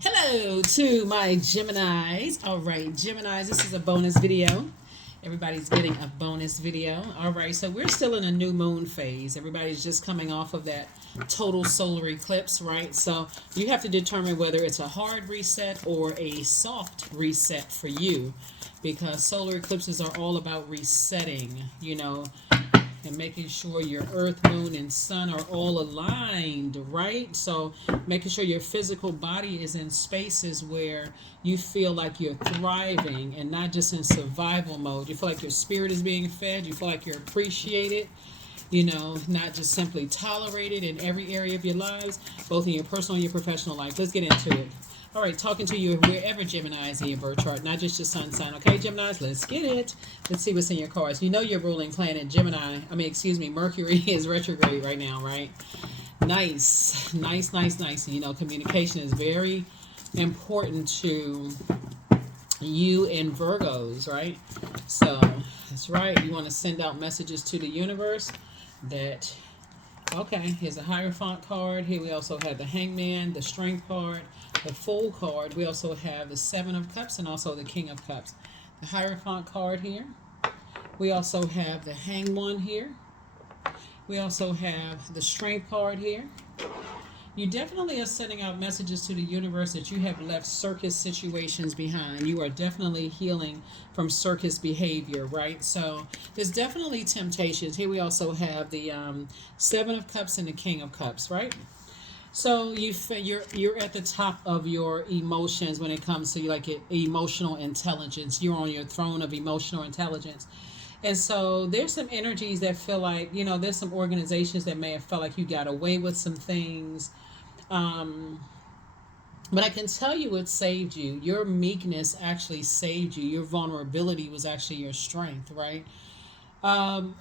Hello to my Geminis. All right, Geminis, this is a bonus video. Everybody's getting a bonus video. All right, so we're still in a new moon phase. Everybody's just coming off of that total solar eclipse, right? So you have to determine whether it's a hard reset or a soft reset for you, because solar eclipses are all about resetting, and making sure your earth, moon, and sun are all aligned, right? So making sure your physical body is in spaces where you feel like you're thriving and not just in survival mode. You feel like your spirit is being fed. You feel like you're appreciated, not just simply tolerated in every area of your lives, both in your personal and your professional life. Let's get into it. All right, talking to you wherever Gemini is in your birth chart, not just your sun sign. Okay, Geminis, let's get it. Let's see what's in your cards. You know your ruling planet, Mercury is retrograde right now, right? Nice. Communication is very important to you and Virgos, right? So that's right. You want to send out messages to the universe that, okay, here's a Hierophant card. Here we also have the Hangman, the Strength card, the Fool card. We also have the Seven of Cups and also the King of Cups. The Hierophant card here. We also have the Hanged One here. We also have the Strength card here. You definitely are sending out messages to the universe that you have left circus situations behind. You are definitely healing from circus behavior, right? So there's definitely temptations. Here we also have the Seven of Cups and the King of Cups, right? So you're at the top of your emotions when it comes to emotional intelligence. You're on your throne of emotional intelligence. And so there's some energies that feel like, there's some organizations that may have felt like you got away with some things. But I can tell you it saved you. Your meekness actually saved you. Your vulnerability was actually your strength, right? Um,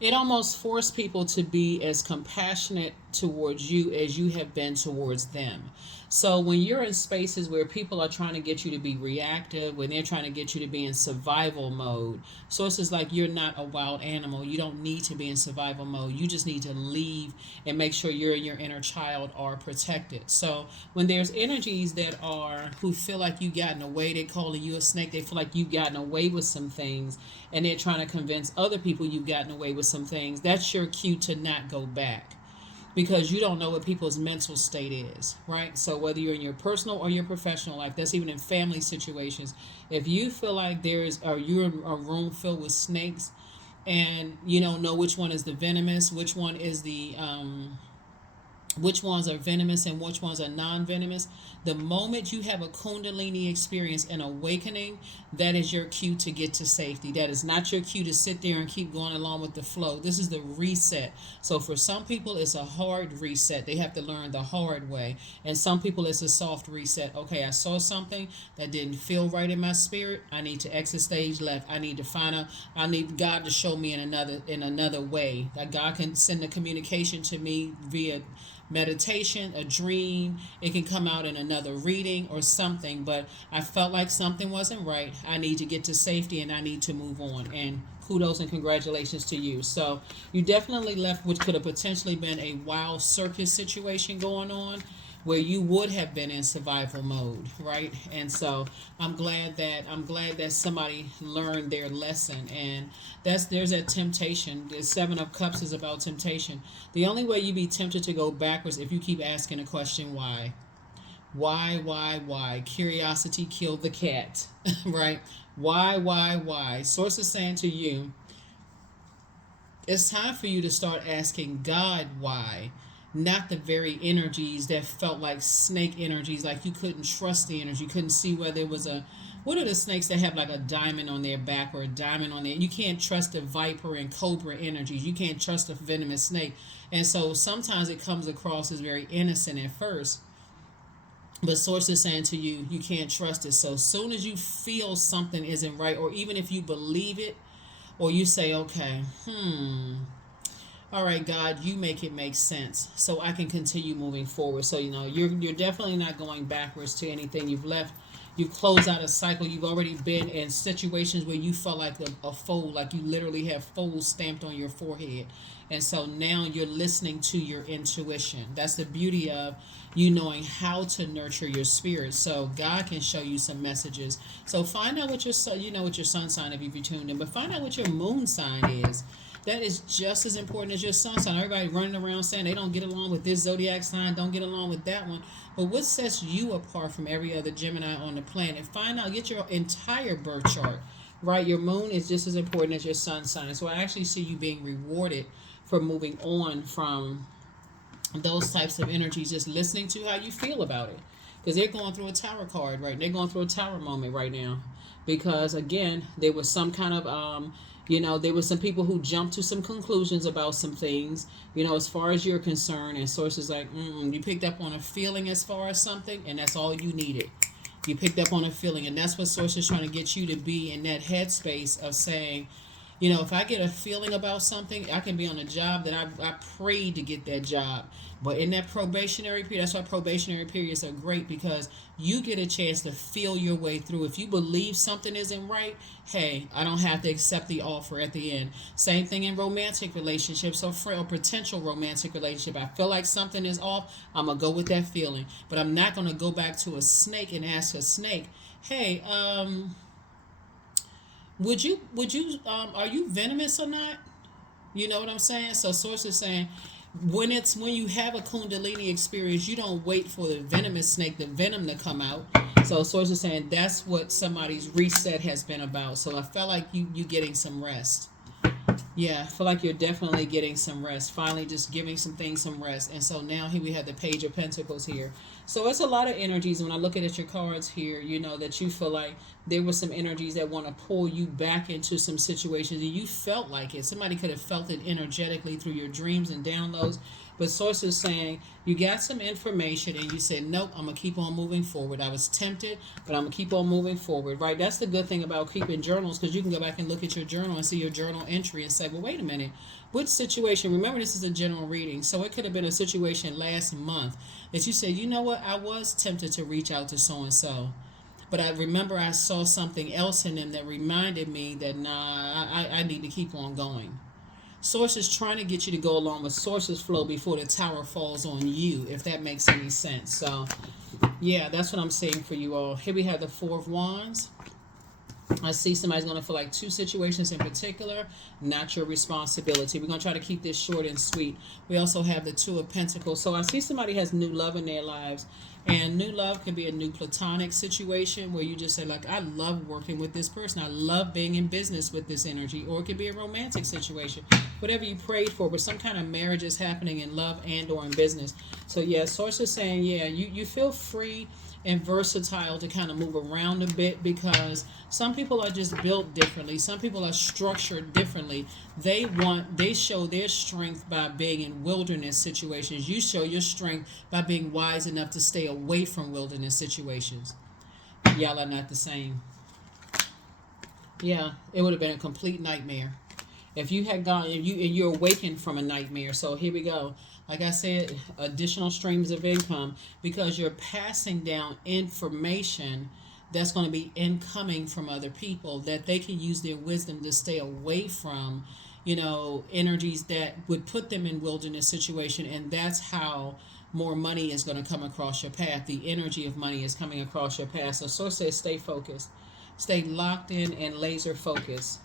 it almost forced people to be as compassionate towards you as you have been towards them. So when you're in spaces where people are trying to get you to be reactive, when they're trying to get you to be in survival mode, so it's just like you're not a wild animal. You don't need to be in survival mode. You just need to leave and make sure you and your inner child are protected. So when there's energies who feel like you've gotten away, they're calling you a snake, they feel like you've gotten away with some things, and they're trying to convince other people you've gotten away with some things, that's your cue to not go back, because you don't know what people's mental state is, right? So whether you're in your personal or your professional life, that's even in family situations. If you feel like you're in a room filled with snakes, and you don't know which one is the venomous, which ones are venomous and which ones are non-venomous, the moment you have a kundalini experience, an awakening, that is your cue to get to safety. That is not your cue to sit there and keep going along with the flow. This is the reset. So for some people it's a hard reset, they have to learn the hard way, and some people it's a soft reset. Okay, I saw something that didn't feel right in my spirit, I need to exit stage left. I need God to show me in another way, that God can send the communication to me via meditation, a dream. It can come out in another reading or something, but I felt like something wasn't right. I need to get to safety and I need to move on. And kudos and congratulations to you. So you definitely left what could have potentially been a wild circus situation going on, where you would have been in survival mode, right? And so I'm glad that somebody learned their lesson, and there's that temptation. The Seven of Cups is about temptation. The only way you be tempted to go backwards if you keep asking the question why. Why? Curiosity killed the cat, right? Why? Source is saying to you, it's time for you to start asking God why, not the very energies that felt like snake energies, like you couldn't trust the energy, you couldn't see whether it was what are the snakes that have like a diamond on their back or a diamond on you can't trust the viper and cobra energies, you can't trust a venomous snake. And so sometimes it comes across as very innocent at first, but source is saying to you, you can't trust it. So as soon as you feel something isn't right, or even if you believe it, or you say, okay, all right, God, you make it make sense so I can continue moving forward. So, you're definitely not going backwards to anything you've left. You close out a cycle. You've already been in situations where you felt like a fold, like you literally have fold stamped on your forehead. And so now you're listening to your intuition. That's the beauty of you knowing how to nurture your spirit. So God can show you some messages. So find out what your sun, you know what your sun sign if you've tuned in, but find out what your moon sign is. That is just as important as your sun sign. Everybody running around saying they don't get along with this zodiac sign, don't get along with that one. But what sets you apart from every other Gemini on the planet? Find out, get your entire birth chart, right? Your moon is just as important as your sun sign. So I actually see you being rewarded for moving on from those types of energies, just listening to how you feel about it. Because they're going through a tower card, right? They're going through a tower moment right now. Because again, there was some kind of there were some people who jumped to some conclusions about some things, as far as you're concerned, and sources like, you picked up on a feeling as far as something, and that's all you needed. You picked up on a feeling, and that's what source is trying to get you to be in that headspace of saying, if I get a feeling about something, I can be on a job that I prayed to get that job. But in that probationary period, that's why probationary periods are great, because you get a chance to feel your way through. If you believe something isn't right, hey, I don't have to accept the offer at the end. Same thing in romantic relationships or potential romantic relationship. I feel like something is off, I'm going to go with that feeling. But I'm not going to go back to a snake and ask a snake, hey, would you are you venomous or not? You know what I'm saying? So source is saying when you have a kundalini experience, you don't wait for the venomous snake, the venom to come out. So source is saying that's what somebody's reset has been about. So I felt like you getting some rest. Yeah, I feel like you're definitely getting some rest. Finally, just giving some things some rest. And so now here we have the Page of Pentacles here. So it's a lot of energies. When I look at your cards here, that you feel like there were some energies that want to pull you back into some situations. And you felt like it. Somebody could have felt it energetically through your dreams and downloads. But source is saying you got some information and you said, nope, I'm going to keep on moving forward. I was tempted, but I'm going to keep on moving forward, right? That's the good thing about keeping journals, because you can go back and look at your journal and see your journal entry and say, well, wait a minute, which situation? Remember, this is a general reading. So it could have been a situation last month that you said, you know what, I was tempted to reach out to so-and-so. But I remember I saw something else in them that reminded me that, I need to keep on going. Source is trying to get you to go along with source's flow before the tower falls on you, if that makes any sense. So, yeah, that's what I'm saying for you all. Here we have the Four of Wands. I see somebody's going to feel like two situations in particular, not your responsibility. We're going to try to keep this short and sweet. We also have the Two of Pentacles. So I see somebody has new love in their lives. And new love can be a new platonic situation where you just say, like, I love working with this person. I love being in business with this energy. Or it could be a romantic situation. Whatever you prayed for, but some kind of marriage is happening in love and or in business. So, yeah, source is saying, yeah, you feel free and versatile to kind of move around a bit, because some people are just built differently. Some people are structured differently. They show their strength by being in wilderness situations. You show your strength by being wise enough to stay away from wilderness situations. Y'all are not the same. Yeah, it would have been a complete nightmare if you had gone and you're awakened from a nightmare. So here we go. Like I said, additional streams of income, because you're passing down information that's going to be incoming from other people that they can use their wisdom to stay away from, energies that would put them in wilderness situation. And that's how more money is going to come across your path. The energy of money is coming across your path. So source says stay focused, stay locked in and laser focused.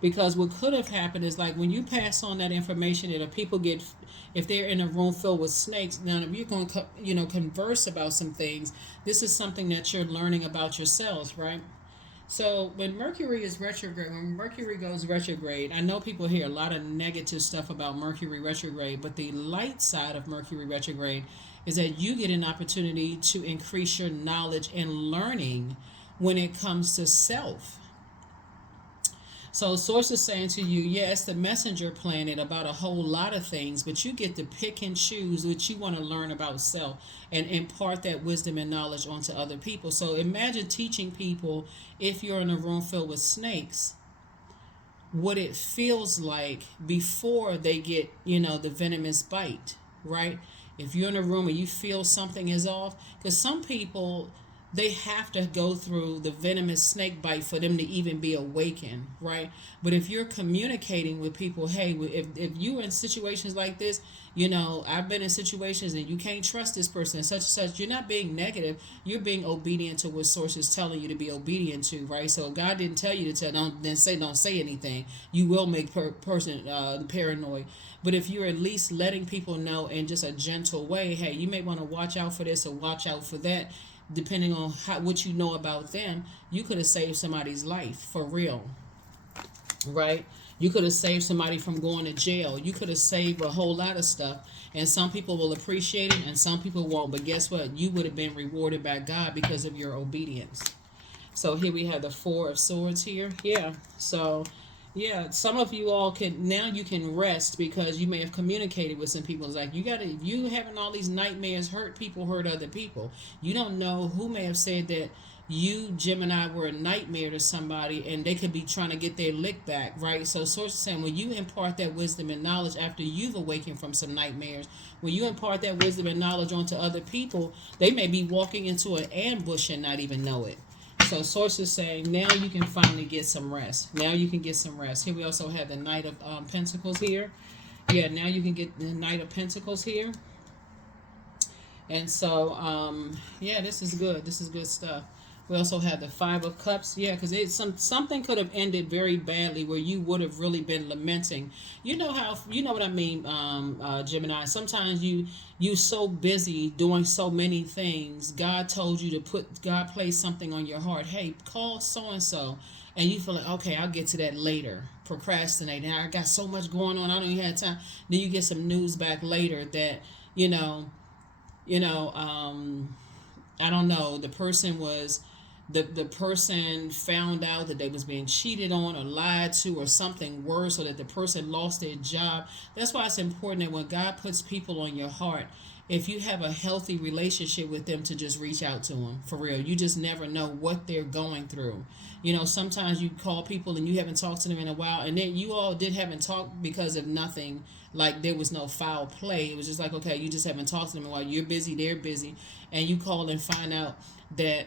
Because what could have happened is, like, when you pass on that information, and if they're in a room filled with snakes, now if you're going to, converse about some things, this is something that you're learning about yourselves, right? So when Mercury is retrograde, when Mercury goes retrograde, I know people hear a lot of negative stuff about Mercury retrograde, but the light side of Mercury retrograde is that you get an opportunity to increase your knowledge and learning when it comes to self. So source is saying to you, yes, the messenger planet about a whole lot of things, but you get to pick and choose what you want to learn about self and impart that wisdom and knowledge onto other people. So imagine teaching people, if you're in a room filled with snakes, what it feels like before they get, the venomous bite, right? If you're in a room and you feel something is off, because some people, they have to go through the venomous snake bite for them to even be awakened, right? But if you're communicating with people, hey, if you're in situations like this, I've been in situations and you can't trust this person, such and such, you're not being negative, you're being obedient to what source is telling you to be obedient to, right? So God didn't tell you to don't say anything. You will make person paranoid. But if you're at least letting people know in just a gentle way, hey, you may want to watch out for this or watch out for that, depending on what you know about them, you could have saved somebody's life for real, right? You could have saved somebody from going to jail. You could have saved a whole lot of stuff. And some people will appreciate it and some people won't. But guess what? You would have been rewarded by God because of your obedience. So here we have the Four of Swords here. Yeah. So yeah, some of you all you can rest because you may have communicated with some people. It's like if you having all these nightmares, hurt other people. You don't know who may have said that you, Gemini, were a nightmare to somebody and they could be trying to get their lick back, right? So source is saying when you impart that wisdom and knowledge after you've awakened from some nightmares, when you impart that wisdom and knowledge onto other people, they may be walking into an ambush and not even know it. So source is saying now you can finally get some rest. Now you can get some rest. Here we also have the Knight of Pentacles here. Yeah, now you can get the Knight of Pentacles here. And so, yeah, this is good. This is good stuff. We also have the Five of Cups. Yeah, because something could have ended very badly where you would have really been lamenting. You know what I mean, Gemini. Sometimes you so busy doing so many things. God told you to God placed something on your heart. Hey, call so-and-so. And you feel like, okay, I'll get to that later. Procrastinating. I got so much going on. I don't even have time. Then you get some news back later that, I don't know, the person was the person found out that they was being cheated on or lied to or something worse, or that the person lost their job. That's why it's important that when God puts people on your heart, if you have a healthy relationship with them, to just reach out to them for real. You just never know what they're going through. Sometimes you call people and you haven't talked to them in a while, and then you all haven't talked because of nothing, like there was no foul play. It was just like, okay, you just haven't talked to them in a while. You're busy, they're busy, and you call and find out that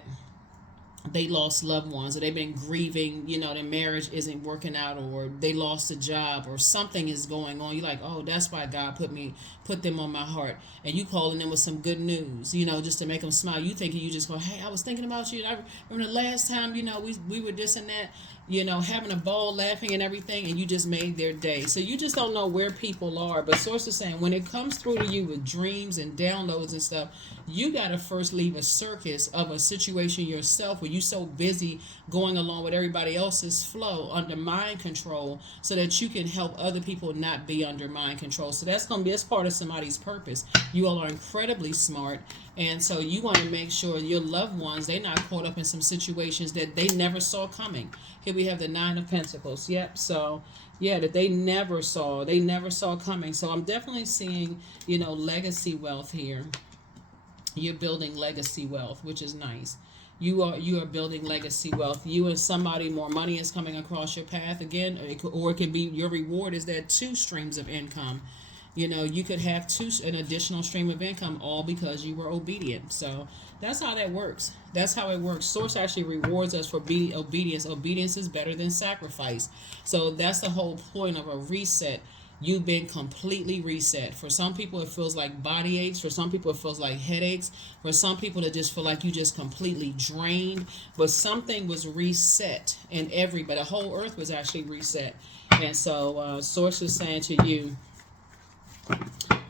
they lost loved ones, or they've been grieving, their marriage isn't working out, or they lost a job, or something is going on. You're like, oh, that's why God put them on my heart. And you calling them with some good news, just to make them smile. You thinking you just go, hey, I was thinking about you. I remember the last time, we were this and that, having a ball, laughing and everything, and you just made their day. So you just don't know where people are. But source is saying when it comes through to you with dreams and downloads and stuff, you got to first leave a circus of a situation yourself where you're so busy going along with everybody else's flow under mind control, so that you can help other people not be under mind control. So that's part of somebody's purpose. You all are incredibly smart, and so you want to make sure your loved ones, they're not caught up in some situations that they never saw coming. Here we have the Nine of Pentacles. Yep. So yeah, that they never saw coming. So I'm definitely seeing, legacy wealth here. You're building legacy wealth, which is nice. You are building legacy wealth. You and somebody, more money is coming across your path again, or it can be your reward is that 2 streams of income. You could have an additional stream of income, all because you were obedient. So that's how that works. That's how it works. Source actually rewards us for obedience. Obedience is better than sacrifice. So that's the whole point of a reset. You've been completely reset. For some people, it feels like body aches. For some people, it feels like headaches. For some people, it just feel like you just completely drained. But something was reset in but the whole earth was actually reset. And so Source is saying to you,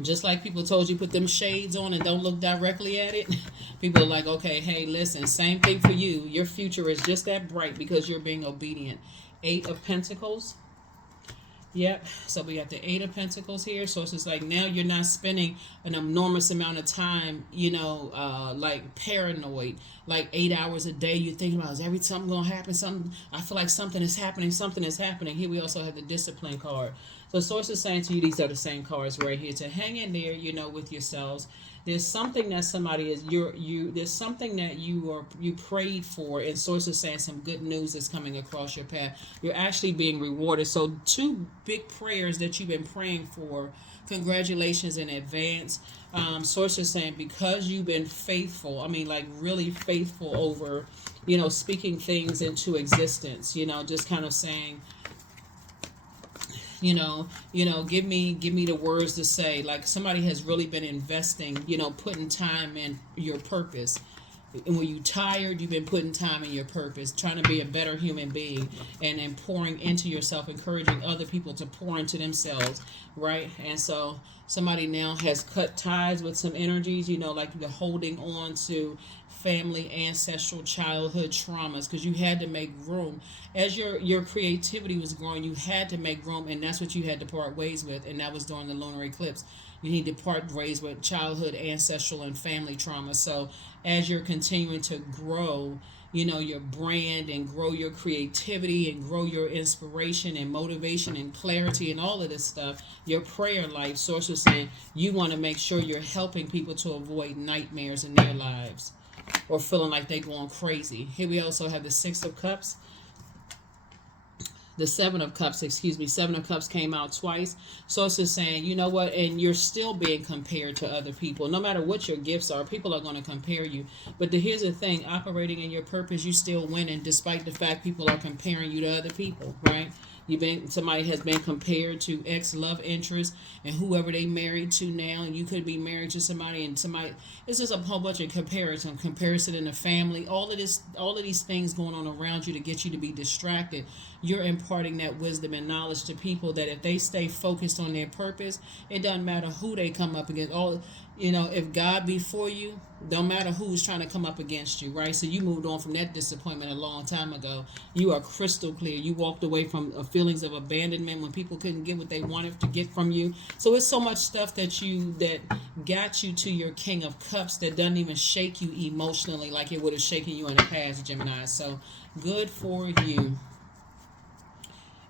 just like people told you put them shades on and don't look directly at it, people are like, okay, hey, listen, same thing for you. Your future is just that bright because you're being obedient. 8 of Pentacles. Yep. So we got the 8 of Pentacles here. So it's just like now you're not spending an enormous amount of time, like paranoid, like 8 hours a day. You're thinking about, is something going to happen? I feel like something is happening. Something is happening. Here we also have the Discipline card. So Source is saying to you, these are the same cards right here, to hang in there, with yourselves. There's something that somebody is there's something that you prayed for, and Source is saying some good news is coming across your path. You're actually being rewarded. So 2 big prayers that you've been praying for, congratulations in advance. Source is saying because you've been faithful, I mean, like really faithful over, speaking things into existence, just kind of saying, give me the words to say. Like somebody has really been investing, putting time in your purpose. And when you're tired, you've been putting time in your purpose, trying to be a better human being, and pouring into yourself, encouraging other people to pour into themselves, right? And so somebody now has cut ties with some energies, like the holding on to family, ancestral, childhood traumas, because you had to make room. As your creativity was growing, you had to make room, and that's what you had to part ways with, and that was during the lunar eclipse. You need to part ways with childhood, ancestral, and family trauma. So as you're continuing to grow, your brand, and grow your creativity, and grow your inspiration and motivation and clarity and all of this stuff, your prayer life, Source is saying you want to make sure you're helping people to avoid nightmares in their lives or feeling like they're going crazy. Here we also have the Six of Cups. The Seven of Cups, Seven of Cups came out twice. So it's just saying, you know what, and you're still being compared to other people. No matter what your gifts are, people are going to compare you. But here's the thing, operating in your purpose, you still winning despite the fact people are comparing you to other people, right? Somebody has been compared to ex-love interest and whoever they married to now, and you could be married to somebody, and somebody, it's just a whole bunch of comparison in the family, all of these things going on around you to get you to be distracted. You're imparting that wisdom and knowledge to people that if they stay focused on their purpose, it doesn't matter who they come up against. If God be for you, don't matter who's trying to come up against you, right? So you moved on from that disappointment a long time ago. You are crystal clear. You walked away from feelings of abandonment when people couldn't get what they wanted to get from you. So it's so much stuff that got you to your King of Cups that doesn't even shake you emotionally like it would have shaken you in the past, Gemini. So good for you.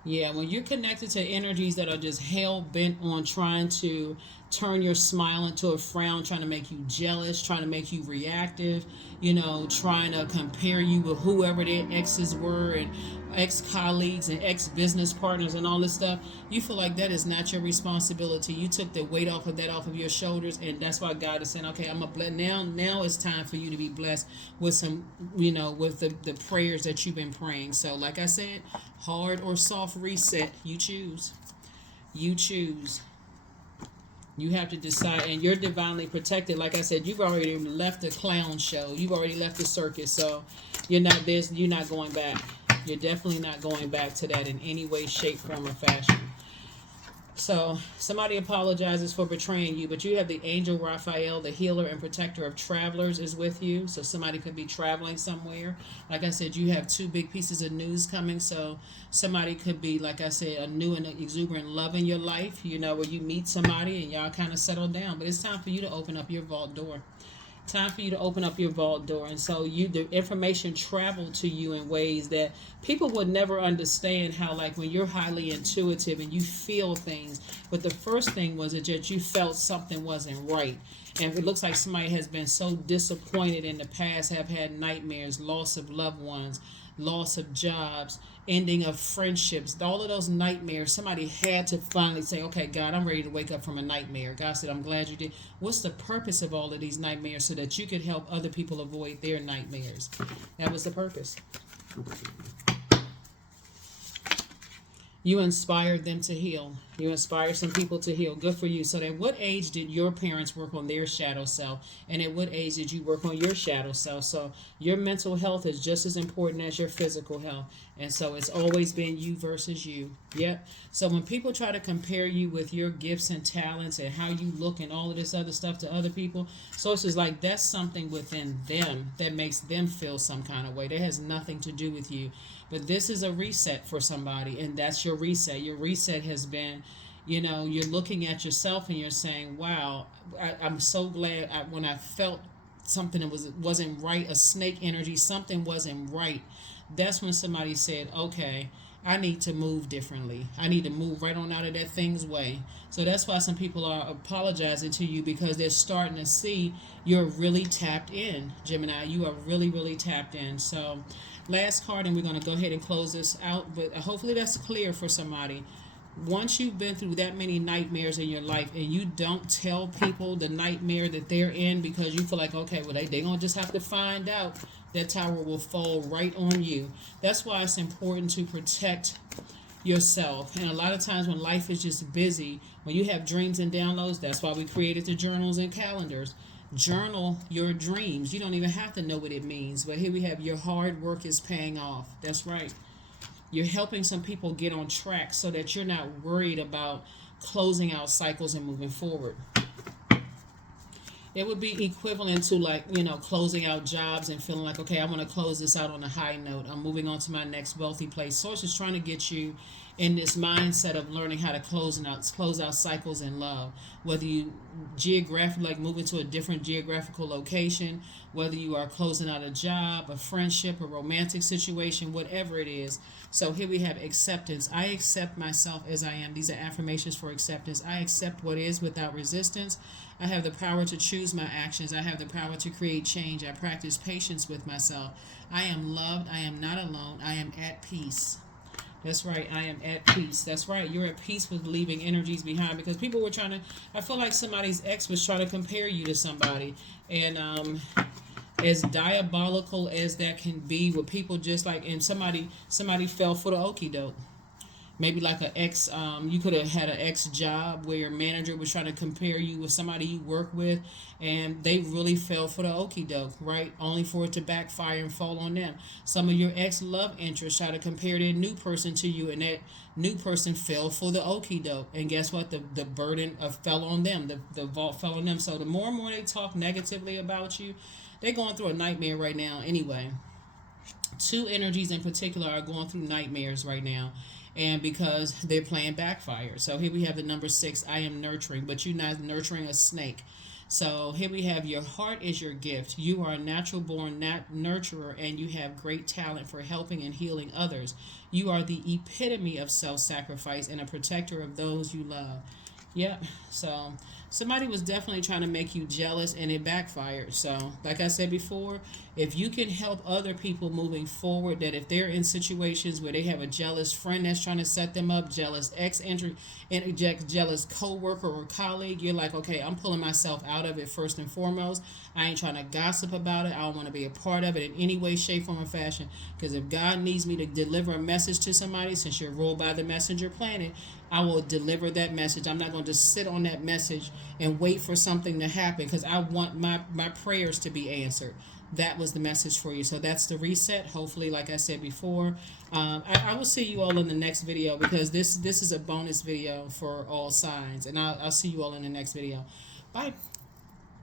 Yeah, when you're connected to energies that are just hell bent on trying to turn your smile into a frown, trying to make you jealous, trying to make you reactive, trying to compare you with whoever their exes were and ex-colleagues and ex-business partners and all this stuff, you feel like that is not your responsibility. You took the weight off of your shoulders, and that's why God is saying, okay, now it's time for you to be blessed with some, with the prayers that you've been praying. So like I said, hard or soft reset, you choose. You have to decide, and you're divinely protected. Like I said, you've already left the clown show. You've already left the circus, so you're not going back. You're definitely not going back to that in any way, shape, form, or fashion. So somebody apologizes for betraying you, but you have the angel Raphael, the healer and protector of travelers, is with you. So somebody could be traveling somewhere. Like I said, you have two big pieces of news coming. So somebody could be, like I said, a new and exuberant love in your life, where you meet somebody and y'all kind of settle down. But it's time for you to open up your vault door. And so the information traveled to you in ways that people would never understand. How, like, when you're highly intuitive and you feel things, but the first thing was that you felt something wasn't right. And it looks like somebody has been so disappointed in the past, have had nightmares, loss of loved ones, loss of jobs, ending of friendships, all of those nightmares. Somebody had to finally say, okay, God, I'm ready to wake up from a nightmare. God said, I'm glad you did. What's the purpose of all of these nightmares? So that you could help other people avoid their nightmares. That was the purpose. You inspired them to heal. You inspired some people to heal. Good for you. So at what age did your parents work on their shadow self? And at what age did you work on your shadow self? So your mental health is just as important as your physical health. And so it's always been you versus you. Yep. So when people try to compare you with your gifts and talents and how you look and all of this other stuff to other people, so it's just like that's something within them that makes them feel some kind of way. That has nothing to do with you. But this is a reset for somebody, and that's your reset. Your reset has been, you're looking at yourself and you're saying, wow, I'm so glad when I felt something that wasn't right, a snake energy, something wasn't right. That's when somebody said, okay, I need to move differently. I need to move right on out of that thing's way. So that's why some people are apologizing to you, because they're starting to see you're really tapped in, Gemini. You are really, really tapped in. So last card, and we're going to go ahead and close this out. But hopefully that's clear for somebody. Once you've been through that many nightmares in your life and you don't tell people the nightmare that they're in because you feel like, okay, well, they going to just have to find out, that tower will fall right on you. That's why it's important to protect yourself. And a lot of times when life is just busy, when you have dreams and downloads, that's why we created the journals and calendars. Journal your dreams. You don't even have to know what it means. But here we have your hard work is paying off. That's right. You're helping some people get on track so that you're not worried about closing out cycles and moving forward. It would be equivalent to, like, closing out jobs and feeling like, okay, I want to close this out on a high note. I'm moving on to my next wealthy place. Source is trying to get you in this mindset of learning how to close out cycles in love. Whether you geographically, like moving to a different geographical location, whether you are closing out a job, a friendship, a romantic situation, whatever it is. So here we have acceptance. I accept myself as I am. These are affirmations for acceptance. I accept what is without resistance. I have the power to choose my actions. I have the power to create change. I practice patience with myself. I am loved. I am not alone. I am at peace. That's right. I am at peace. That's right. You're at peace with leaving energies behind, because people were trying to, I feel like somebody's ex was trying to compare you to somebody. And as diabolical as that can be, with people just like, and somebody fell for the okie doke. Maybe like an ex, you could have had an ex job where your manager was trying to compare you with somebody you work with, and they really fell for the okie doke, right? Only for it to backfire and fall on them. Some of your ex love interests try to compare their new person to you, and that new person fell for the okie doke. And guess what? The burden fell on them. The vault fell on them. So the more and more they talk negatively about you, they're going through a nightmare right now anyway. Two energies in particular are going through nightmares right now, and because they're playing backfire. So here we have the number 6. I am nurturing, but you're not nurturing a snake. So here we have your heart is your gift. You are a natural born nurturer, and you have great talent for helping and healing others. You are the epitome of self-sacrifice and a protector of those you love. Yep. So somebody was definitely trying to make you jealous, and it backfired. So like I said before, if you can help other people moving forward, that if they're in situations where they have a jealous friend that's trying to set them up, jealous interject, jealous coworker or colleague, you're like, okay, I'm pulling myself out of it first and foremost. I ain't trying to gossip about it. I don't want to be a part of it in any way, shape, form, or fashion. Because if God needs me to deliver a message to somebody, since you're ruled by the messenger planet, I will deliver that message. I'm not going to just sit on that message and wait for something to happen, because I want my prayers to be answered. That was the message for you. So that's the reset. Hopefully, like I said before, I will see you all in the next video, because this is a bonus video for all signs. And I'll see you all in the next video. Bye.